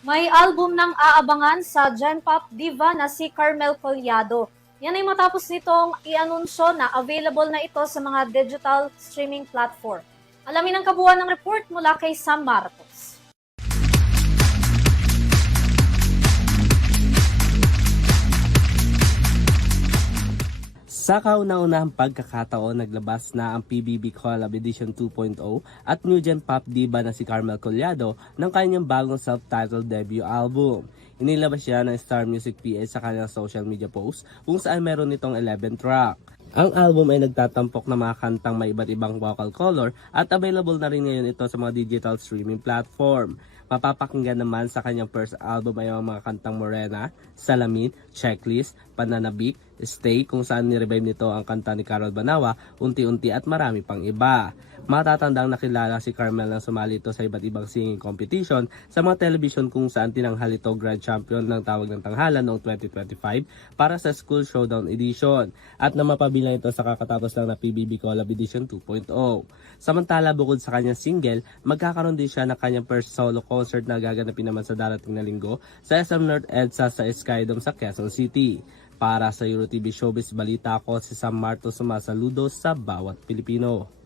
May album ng aabangan sa Gen Pop diva na si Carmel Collado. Yan ay matapos nitong i-anunsyo na available na ito sa mga digital streaming platform. Alamin ang kabuuan ng report mula kay Sam Marcos. Sa kauna-unahang pagkakataon, naglabas na ang PBB Collab Edition 2.0 at New Gen Pop diva na si Carmel Collado ng kanyang bagong self-titled debut album. Inilabas siya ng Star Music PH sa kanyang social media post kung saan meron nitong 11 track. Ang album ay nagtatampok ng mga kantang may iba't ibang vocal color at available na rin ngayon ito sa mga digital streaming platform. Mapapakinggan naman sa kanyang first album ay ang mga kantang Morena, Salamin, Checklist, Pananabik, Stay kung saan nirevive nito ang kanta ni Carol Banawa, Unti-Unti at marami pang iba. Matatandang nakilala si Carmel nang sumali ito sa iba't ibang singing competition sa mga television kung saan tinanghal ito Grand Champion ng Tawag ng Tanghalan noong 2025 para sa School Showdown Edition at na mapabilang ito sa kakatapos lang na PBB Collab Edition 2.0. Samantala bukod sa kanyang single, magkakaroon din siya ng kanyang first solo concert na gaganapin naman sa darating na linggo sa SM North EDSA sa Skydome sa Quezon City. Para sa EuroTV Showbiz Balita, ako si Sam Marto, sumasaludo sa bawat Pilipino.